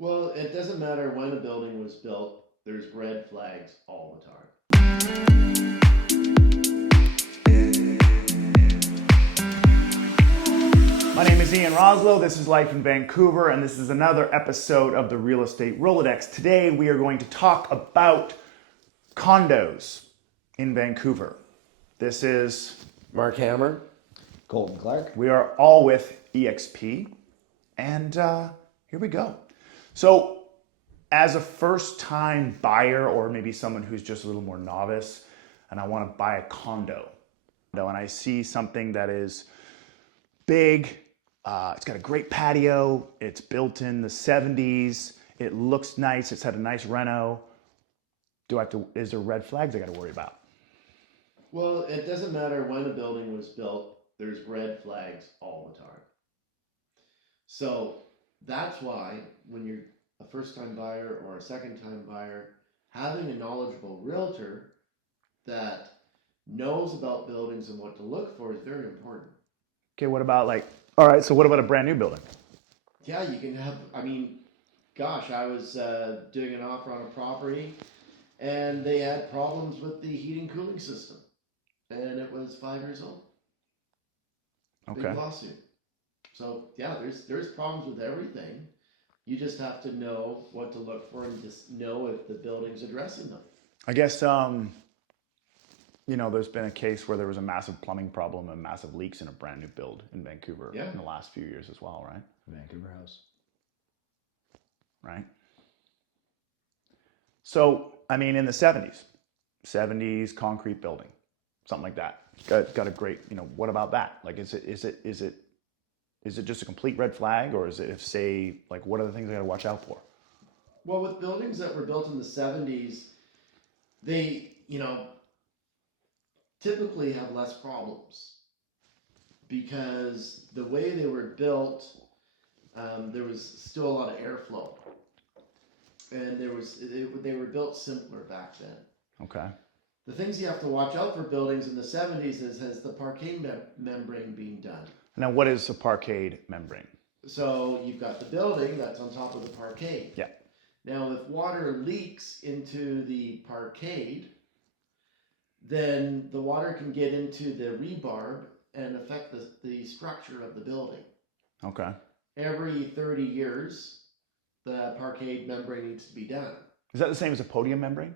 Well, it doesn't matter when a building was built, there's red flags all the time. My name is Ian Roslow, this is Life in Vancouver, and this is another episode of the Real Estate Rolodex. Today we are going to talk about condos in Vancouver. This is, Mark Hammer. Colton Clark. we are all with EXP, and here we go. So, as a first-time buyer, or maybe someone who's just a little more novice, and I want to buy a condo, and I see something that is big, it's got a great patio, it's built in the 70s, it looks nice, it's had a nice reno. Is there red flags I got to worry about? Well, it doesn't matter when a building was built, there's red flags all the time. So that's why when you're a first-time buyer or a second-time buyer, having a knowledgeable realtor that knows about buildings and what to look for is very important. Okay, what about all right, so what about a brand new building? Yeah, you can have, I was doing an offer on a property and they had problems with the heating cooling system. And it was 5 years old. Okay. Big lawsuit. So yeah, there's problems with everything. You just have to know what to look for and just know if the building's addressing them. I guess, there's been a case where there was a massive plumbing problem and massive leaks in a brand new build in Vancouver in the last few years as well, right? Vancouver House. Right? So, in the 70s, concrete building, something like that. Got a great, what about that? Like, is it just a complete red flag, or is it what are the things I got to watch out for? Well, with buildings that were built in the 70s, they, typically have less problems because the way they were built, there was still a lot of airflow. And they were built simpler back then. Okay. The things you have to watch out for buildings in the 70s is has the parquet membrane being done. Now, what is a parquet membrane? So you've got the building that's on top of the parquet. Yeah. Now, if water leaks into the parquet, then the water can get into the rebarb and affect the structure of the building. Okay. Every 30 years, the parquet membrane needs to be done. Is that the same as a podium membrane?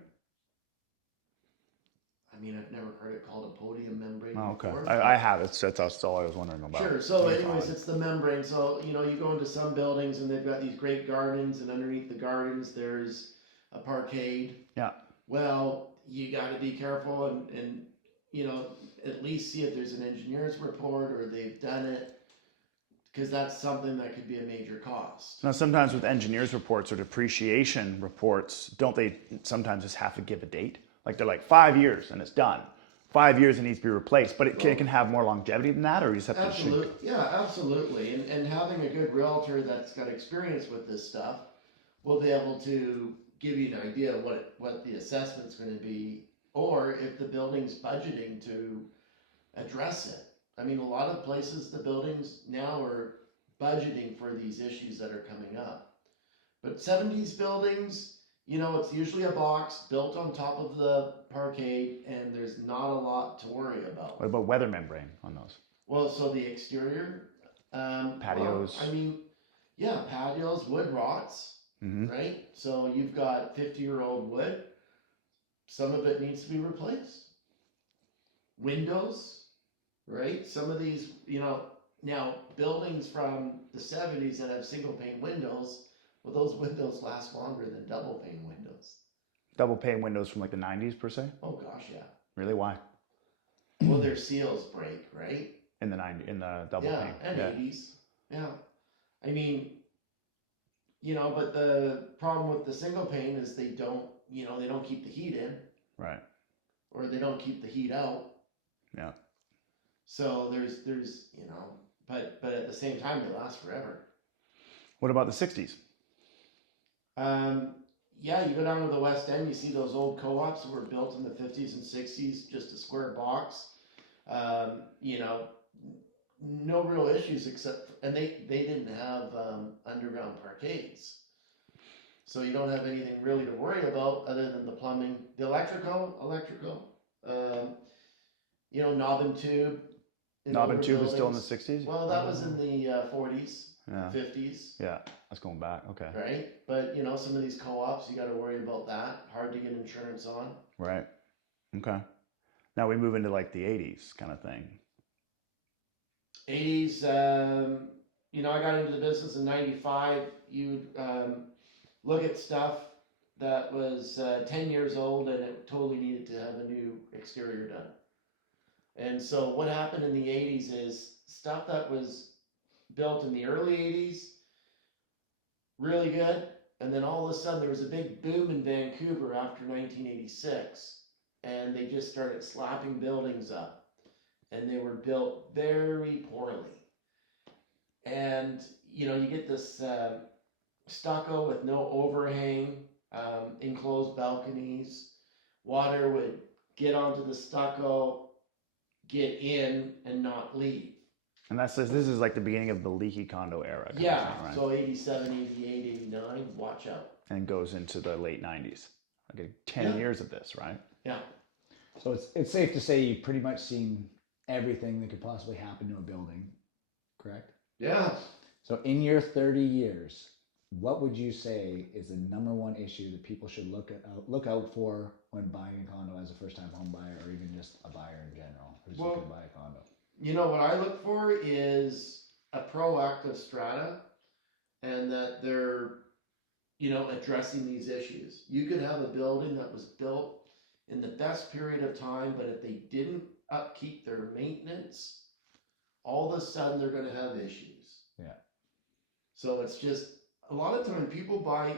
I've never heard it called a podium membrane okay. before. I have. That's all I was wondering about. Sure. So anyways, it's the membrane. So, you go into some buildings and they've got these great gardens, and underneath the gardens there's a parquet. Yeah. Well, you got to be careful and at least see if there's an engineer's report or they've done it, because that's something that could be a major cost. Now, sometimes with engineers' reports or depreciation reports, don't they sometimes just have to give a date? Like they're like 5 years and it's done. 5 years it needs to be replaced, but it can have more longevity than that, or you just have to Absolutely. Yeah, absolutely. And having a good realtor that's got experience with this stuff will be able to give you an idea of what the assessment's going to be, or if the building's budgeting to address it. A lot of places, the buildings now are budgeting for these issues that are coming up. But 70s buildings, it's usually a box built on top of the parquet, and there's not a lot to worry about. What about weather membrane on those? Well, so the exterior, patios. Patios, wood rots, right? So you've got 50-year-old wood. Some of it needs to be replaced. Windows, right? Some of these, now buildings from the 70s that have single pane windows, well, those windows last longer than double pane windows. Double pane windows from like the 90s per se? Oh gosh, yeah. Really? Why? Well, their seals break, right? In the double pane. And 80s. Yeah. But the problem with the single pane is they don't keep the heat in. Right. Or they don't keep the heat out. Yeah. So there's but at the same time they last forever. What about the 60s? You go down to the West End, you see those old co-ops that were built in the 50s and 60s, just a square box. No real issues and they didn't have underground parkades. So you don't have anything really to worry about other than the plumbing, the electrical, knob and tube. In Knob and older tube is still in the buildings. 60s? Well, that was in the 40s, Yeah. 50s, Yeah, that's going back. Okay. right? But some of these co-ops, you got to worry about that. Hard to get insurance on. Right. Okay. Now we move into like the 80s kind of thing. 80s, I got into the business in 95. You'd look at stuff that was 10 years old and it totally needed to have a new exterior done. And so what happened in the 80s is stuff that was built in the early 80s, really good. And then all of a sudden there was a big boom in Vancouver after 1986. And they just started slapping buildings up. And they were built very poorly. And, you get this stucco with no overhang, enclosed balconies. Water would get onto the stucco, get in, and not leave. And this is like the beginning of the leaky condo era. Yeah, thing, right? so 87, 88, 89, watch out. And goes into the late 90s. Okay, 10 years of this, right? Yeah. So it's safe to say you've pretty much seen everything that could possibly happen to a building, correct? Yeah. So in your 30 years, what would you say is the number one issue that people should look out for when buying a condo as a first-time home buyer, or even just a buyer in general who's looking to buy a condo? What I look for is a proactive strata, and that they're, addressing these issues. You could have a building that was built in the best period of time, but if they didn't upkeep their maintenance, all of a sudden they're going to have issues. Yeah. So it's just, a lot of time people buy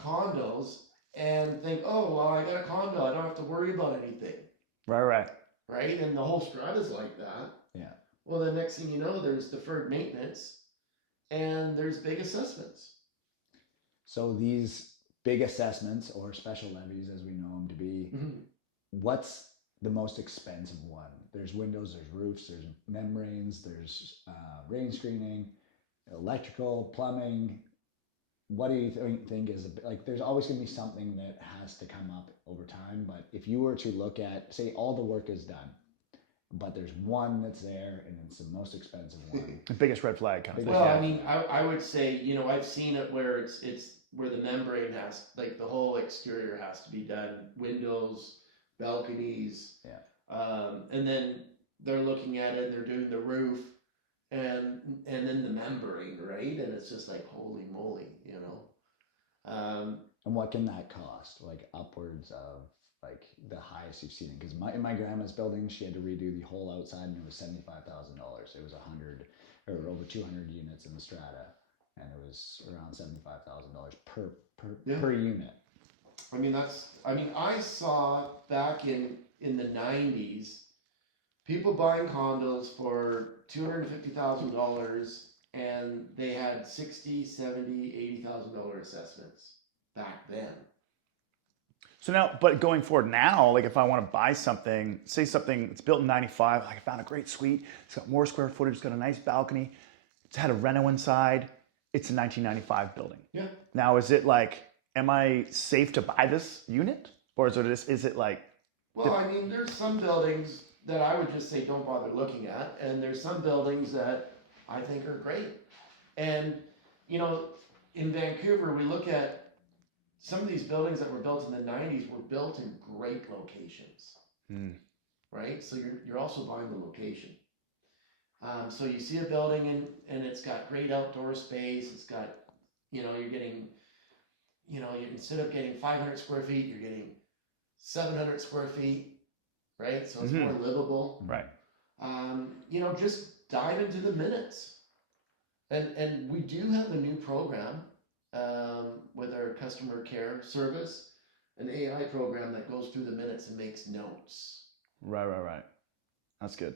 condos and think, oh, well, I got a condo, I don't have to worry about anything. Right. Right? And the whole strata's like that. Yeah. Well, the next thing you know, there's deferred maintenance and there's big assessments. So these big assessments, or special levies as we know them to be, what's the most expensive one? There's windows, there's roofs, there's membranes, there's rain screening, electrical, plumbing. What do you think is there's always going to be something that has to come up over time, but if you were to look at, say, all the work is done, but there's one that's there and it's the most expensive one. The biggest red flag kind of thing. Well, I mean, I would say, I've seen it where it's where the membrane has, like, the whole exterior has to be done, windows, balconies. Yeah. And then they're looking at it, they're doing the roof and then the membrane, right? And it's just like, holy moly, And what can that cost? Like upwards of the highest you've seen it? Because in my grandma's building, she had to redo the whole outside, and it was $75,000. It was 100 or over 200 units in the strata, and it was around $75,000 per unit. I saw back in the 90s, people buying condos for $250,000, and they had $60,000, $70,000, $80,000 assessments back then. So now, but going forward now, like if I want to buy something, say something it's built in 95, I found a great suite, it's got more square footage, it's got a nice balcony, it's had a reno inside, it's a 1995 building. Yeah. Now, is it am I safe to buy this unit? Or is it like... Well, there's some buildings that I would just say don't bother looking at, and there's some buildings that I think are great. And, in Vancouver, we look at some of these buildings that were built in the 90s were built in great locations, right? So you're also buying the location. So you see a building and it's got great outdoor space. It's got, you're getting, instead of getting 500 square feet, you're getting 700 square feet, right? So it's more livable. Right. Just dive into the minutes. And we do have a new program with our customer care service, an AI program that goes through the minutes and makes notes. Right. That's good.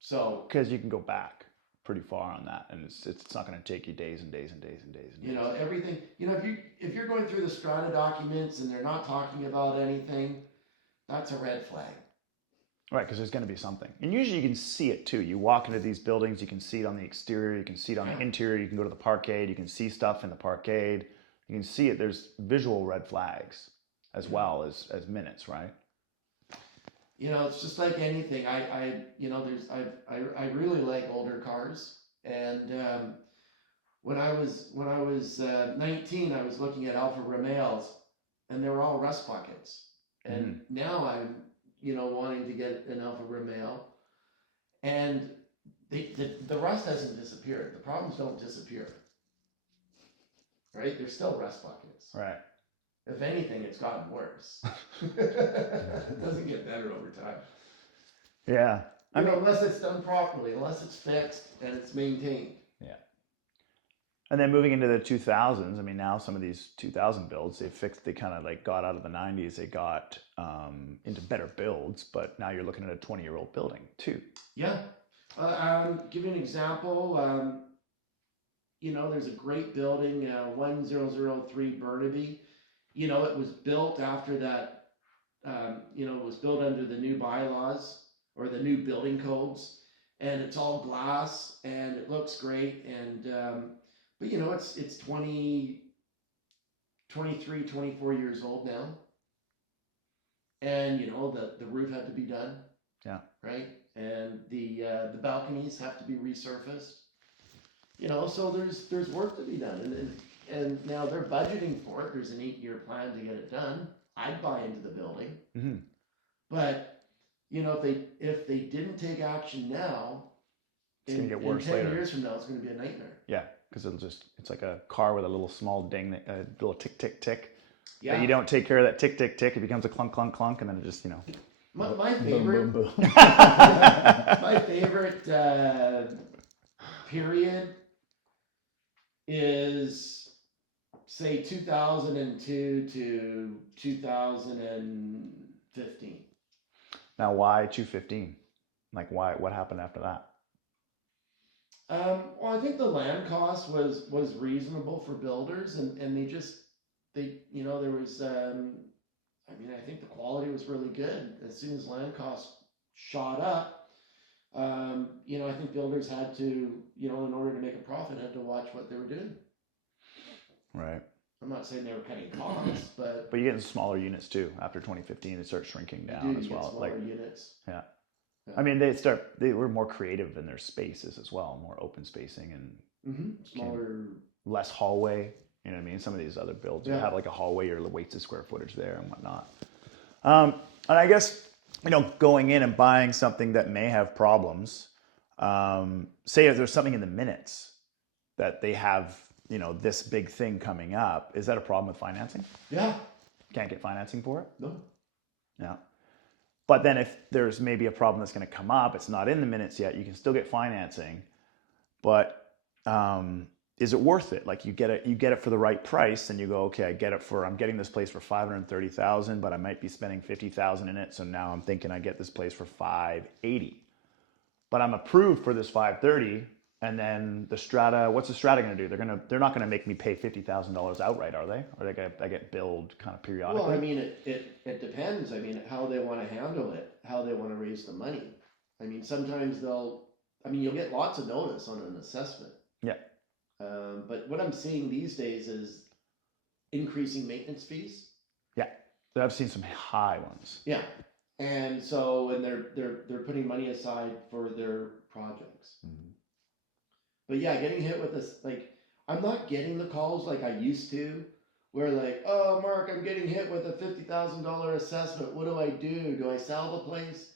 So, because you can go back pretty far on that, and it's not going to take you days and days and days and days and days. Everything. If you're going through the strata documents and they're not talking about anything, that's a red flag. Right, because there's going to be something. And usually you can see it too. You walk into these buildings, you can see it on the exterior, you can see it on the interior, you can go to the parkade, you can see stuff in the parkade, you You can see it. There's visual red flags as well as minutes, right? You know, it's just like anything. I really like older cars, and when I was 19, I was looking at Alfa Romeos, and they were all rust buckets. And now I'm wanting to get an Alfa Romeo, and the rust hasn't disappeared. The problems don't disappear, right? They're still rust buckets. Right. If anything, it's gotten worse. It doesn't get better over time. Yeah. Unless it's done properly, unless it's fixed and it's maintained. Yeah. And then moving into the 2000s, I mean, now some of these 2000 builds, they kind of like got out of the 90s, they got into better builds, but now you're looking at a 20-year-old building too. Yeah. Give you an example. There's a great building, 1003 Burnaby. It was built after that, it was built under the new bylaws or the new building codes, and it's all glass and it looks great. And, but it's 23, 24 years old now. And, the roof had to be done. Yeah. Right. And the balconies have to be resurfaced. So there's work to be done, and now they're budgeting for it. There's an 8-year plan to get it done. I'd buy into the building, but if they didn't take action now, it's gonna get worse in 10 later. years from now, it's gonna be a nightmare. Yeah, because it's like a car with a little small ding, a little tick tick tick. Yeah. But you don't take care of that tick tick tick, it becomes a clunk clunk clunk, and then it just My favorite, boom, boom. my favorite period is say 2002 to 2015. Now, why 215? Like, why? What happened after that? Well, I think the land cost was reasonable for builders, and there was I think the quality was really good. As soon as land costs shot up, I think builders had to, in order to make a profit, had to watch what they were doing. Right. I'm not saying they were cutting costs, but you get into smaller units too. After 2015, they start shrinking down as well. Smaller units. Yeah. I mean, they were more creative in their spaces as well, more open spacing and smaller, less hallway. You know what I mean? Some of these other builds, you have like a hallway or weights of square footage there and whatnot. And I guess, going in and buying something that may have problems, say if there's something in the minutes that they have, this big thing coming up, is that a problem with financing? Yeah. Can't get financing for it? No. Yeah. But then if there's maybe a problem that's going to come up, it's not in the minutes yet, you can still get financing. But is it worth it? Like you get it for the right price, and you go, okay, I'm getting this place for $530,000, but I might be spending $50,000 in it. So now I'm thinking I get this place for $580, but I'm approved for this $530. And then the Strata, what's the Strata going to do? They're not going to make me pay $50,000 outright, are they? Or I get billed kind of periodically? Well, I mean, it depends. I mean, how they want to handle it, how they want to raise the money. I mean, sometimes you'll get lots of notice on an assessment. Yeah. But what I'm seeing these days is increasing maintenance fees. Yeah, I've seen some high ones. Yeah, and so they're putting money aside for their projects. Mm-hmm. But yeah, getting hit with this, like, I'm not getting the calls like I used to, where like, oh, Mark, I'm getting hit with a $50,000 assessment. What do I do? Do I sell the place?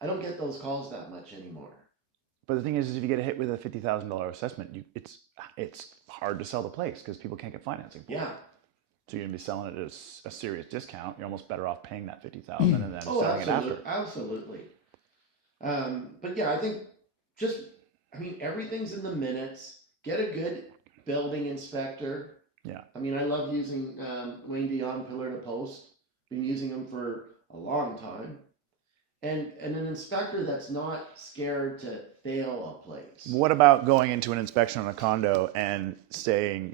I don't get those calls that much anymore. But the thing is if you get hit with a $50,000 assessment, it's hard to sell the place because people can't get financing for it. Yeah. So you're gonna be selling it at a serious discount. You're almost better off paying that $50,000 and then selling it after. Absolutely. But yeah, I think everything's in the minutes. Get a good building inspector. Yeah. I mean, I love using Wayne Dion Pillar to Post. Been using them for a long time. And an inspector that's not scared to fail a place. What about going into an inspection on a condo and saying,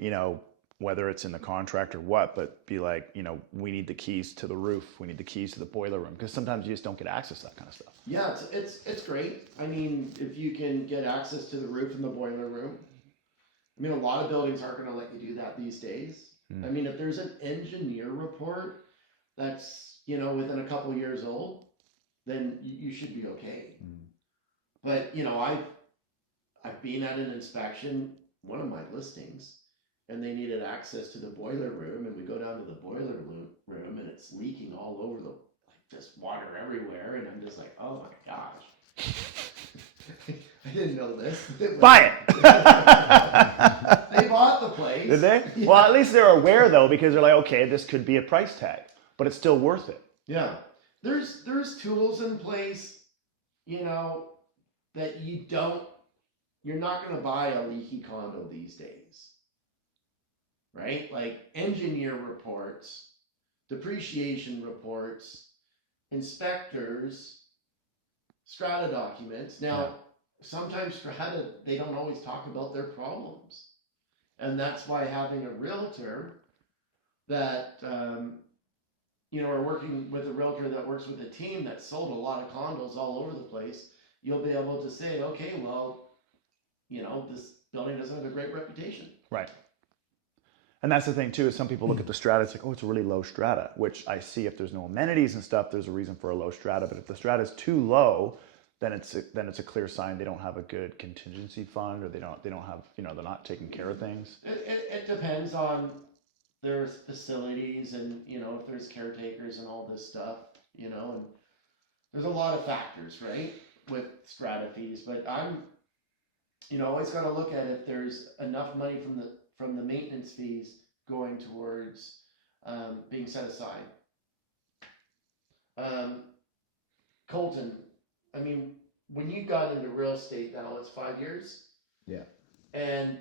whether it's in the contract or what, but be like, we need the keys to the roof, we need the keys to the boiler room, because sometimes you just don't get access to that kind of stuff. Yeah, it's great. I mean, if you can get access to the roof and the boiler room. I mean, a lot of buildings aren't going to let you do that these days. I mean, if there's an engineer report that's, you know, within a couple years old, then you should be okay. But, you know, I've been at an inspection, one of my listings, and they needed access to the boiler room, and we go down to the boiler room, and it's leaking all over like just water everywhere, and I'm just like, oh my gosh. I didn't know this. Buy it. They bought the place. Did they? Yeah. Well, at least they're aware though, because they're like, okay, this could be a price tag, but it's still worth it. Yeah. There's tools in place, you know, that you're not going to buy a leaky condo these days. Right? Like engineer reports, depreciation reports, inspectors, strata documents. Now, sometimes strata, they don't always talk about their problems. And that's why having a realtor that, you know, or working with a realtor that works with a team that sold a lot of condos all over the place, you'll be able to say, okay, well, you know, this building doesn't have a great reputation. Right. And that's the thing too, is some people look at the strata, it's like, oh, it's a really low strata, which I see if there's no amenities and stuff, there's a reason for a low strata. But if the strata is too low, then it's a clear sign they don't have a good contingency fund, or they don't have, you know, they're not taking care of things. It depends on their facilities and, you know, if there's caretakers and all this stuff, you know, and there's a lot of factors, right, with strata fees. But I'm, you know, always got to look at if there's enough money from the maintenance fees going towards being set aside. Colton, I mean, when you got into real estate now, it's 5 years. Yeah. And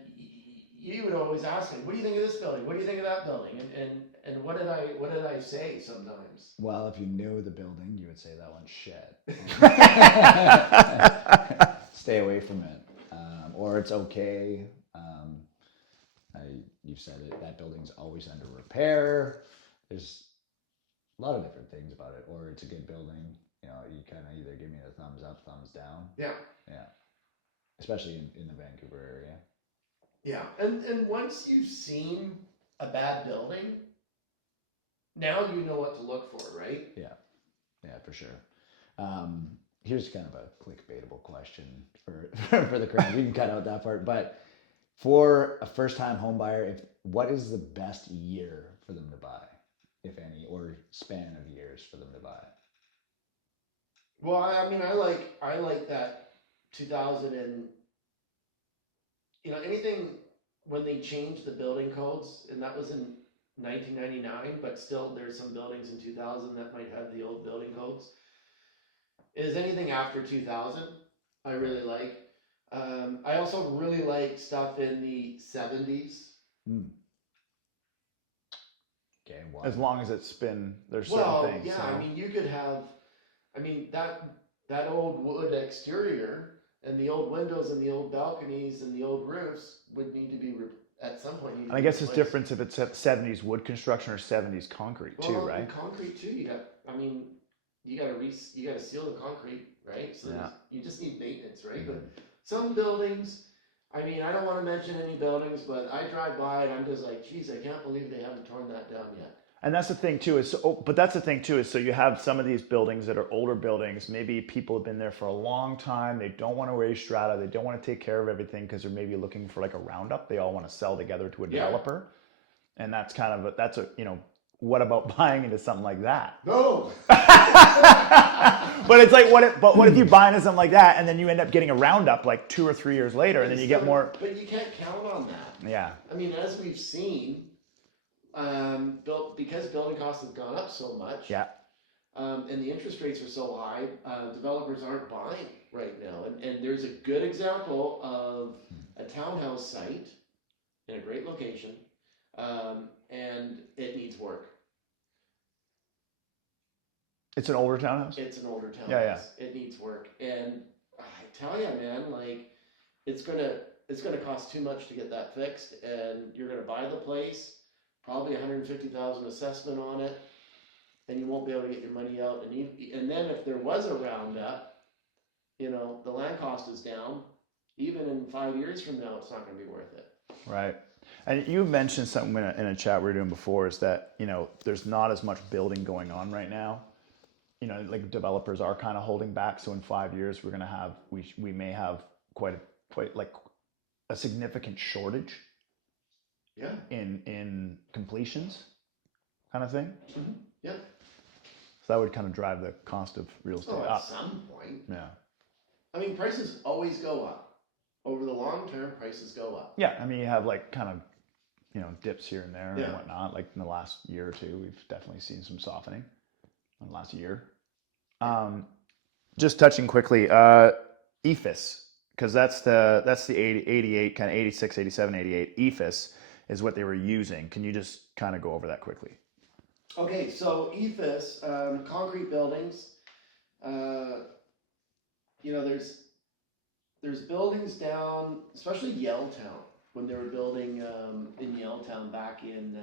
you would always ask me, what do you think of this building? What do you think of that building? And what did I say sometimes? Well, if you knew the building, you would say that one's shit. Stay away from it. Or it's okay. You've said it, that building's always under repair. There's a lot of different things about it. Or it's a good building. You know, you kind of either give me a thumbs up, thumbs down. Yeah. Yeah. Especially in the Vancouver area. Yeah. And once you've seen a bad building, now you know what to look for, right? Yeah. Yeah, for sure. Here's kind of a clickbaitable question for the crowd. We can cut out that part, but for a first-time home buyer, what is the best year for them to buy, if any, or span of years for them to buy? Well, I mean, I like that 2000 and, you know, anything when they changed the building codes, and that was in 1999, but still there's some buildings in 2000 that might have the old building codes. Is anything after 2000, I really like. I also really like stuff in the 70s. Okay, why? As long as it's been, there's Well, certain things. yeah, So. I mean, you could have, I mean, that old wood exterior and the old windows and the old balconies and the old roofs would need to be at some point. And I guess it's different if it's 70s wood construction or 70s concrete too, well, right? Concrete too. You got to seal the concrete, right? So Yeah. you just need maintenance, right? But some buildings, I mean, I don't want to mention any buildings, but I drive by and I'm just like, geez, I can't believe they haven't torn that down yet. And that's the thing too but that's the thing too is so you have some of these buildings that are older buildings. Maybe people have been there for a long time. They don't want to raise strata. They don't want to take care of everything because they're maybe looking for like a roundup. They all want to sell together to a developer, and that's kind of you know, what about buying into something like that? No. But it's like what if you buy into something like that and then you end up getting a roundup like 2 or 3 years later, and then you get more. But you can't count on that. Yeah. I mean, as we've seen, because building costs have gone up so much. Yeah. And the interest rates are so high, developers aren't buying right now. And there's a good example of a townhouse site in a great location, and it needs work. It's an older townhouse? It's an older townhouse. Yeah. It needs work. And I tell you, man, like, it's gonna cost too much to get that fixed, and you're gonna buy the place, probably $150,000 assessment on it, and you won't be able to get your money out. And then if there was a roundup, you know, the land cost is down. Even in 5 years from now, it's not going to be worth it. Right. And you mentioned something in a chat we were doing before is that, there's not as much building going on right now. Like developers are kind of holding back. So in 5 years, we may have quite like a significant shortage Yeah. in completions kind of thing. Mm-hmm. Yeah. So that would kind of drive the cost of real estate At up. some point. Yeah. I mean, prices always go up. Over the long term, prices go up. Yeah. I mean, you have like kind of, dips here and there Yeah. and whatnot. Like in the last year or two, we've definitely seen some softening in the last year. Just touching quickly, EFIS, because that's the 88, kind of 86, 87, 88. EFIS is what they were using. Can you just kind of go over that quickly? Okay, so EFIS, concrete buildings, there's buildings down, especially Yellowtown, when they were building in Yellowtown back in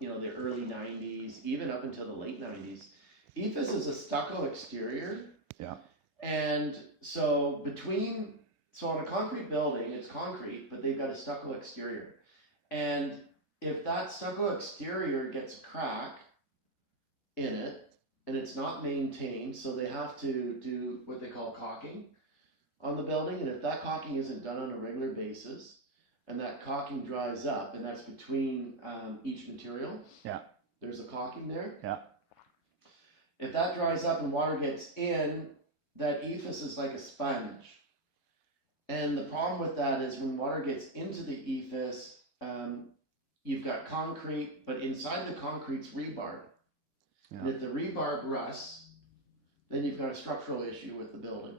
the early 90s, even up until the late 90s. EFIS is a stucco exterior. Yeah. And so on a concrete building, it's concrete, but they've got a stucco exterior. And if that stucco exterior gets a crack in it and it's not maintained, so they have to do what they call caulking on the building. And if that caulking isn't done on a regular basis and that caulking dries up, and that's between each material, yeah, there's a caulking there. Yeah. If that dries up and water gets in, that EFIS is like a sponge. And the problem with that is when water gets into the EFIS, you've got concrete, but inside the concrete's rebar. Yeah. And if the rebar rusts, then you've got a structural issue with the building.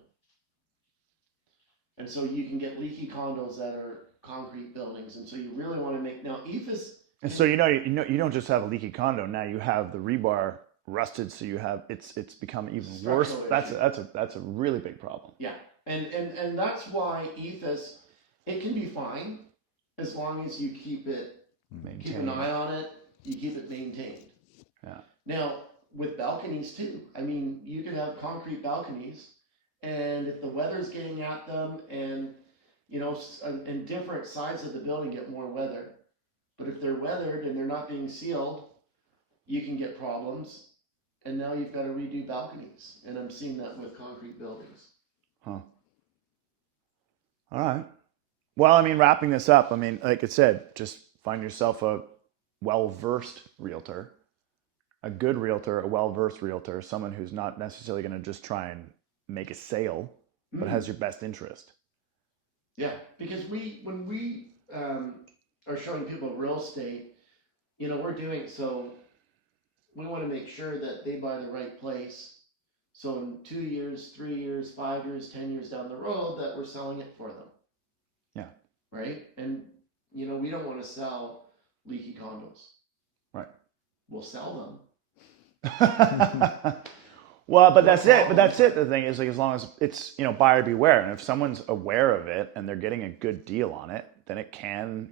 And so you can get leaky condos that are concrete buildings. And so you really want to now EFIS. And so you don't just have a leaky condo. Now you have the rebar rusted, so you have it's become even worse. Issue. That's a really big problem. Yeah, and that's why EFIS, it can be fine as long as you keep an eye on it, you keep it maintained. Yeah. Now with balconies too, I mean, you can have concrete balconies, and if the weather's getting at them, and and different sides of the building get more weather, but if they're weathered and they're not being sealed, you can get problems. And now you've got to redo balconies. And I'm seeing that with concrete buildings. Huh. All right. Well, I mean, wrapping this up, I mean, like I said, just find yourself a well-versed realtor, a good realtor, a well-versed realtor, someone who's not necessarily going to just try and make a sale, but has your best interest. Yeah, because when we are showing people real estate, we're doing so. We want to make sure that they buy the right place. So in 2 years, 3 years, 5 years, 10 years down the road, that we're selling it for them. Yeah. Right? And, we don't want to sell leaky condos. Right. We'll sell them. Well, but that's it. But that's it. The thing is, like, as long as it's, buyer beware. And if someone's aware of it and they're getting a good deal on it, then it can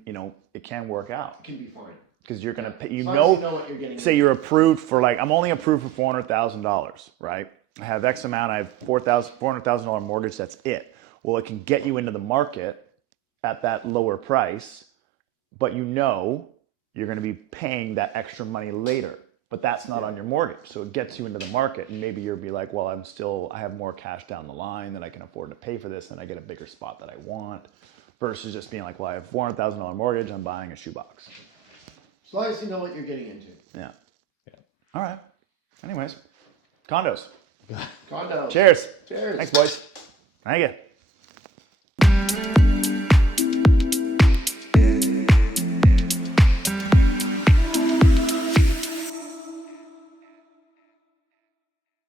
work out. It can be fine. Because you're going to pay, you know what you're getting. Say you're approved for I'm only approved for $400,000, right? I have X amount, I have $400,000 mortgage, that's it. Well, it can get you into the market at that lower price, but you're going to be paying that extra money later, but that's not on your mortgage. So it gets you into the market, and maybe you'll be like, well, I have more cash down the line that I can afford to pay for this, and I get a bigger spot that I want, versus just being like, well, I have $400,000 mortgage, I'm buying a shoebox. As long as you know what you're getting into. Yeah. All right. Anyways, condos. Condo. Cheers. Cheers. Thanks, boys. Thank you.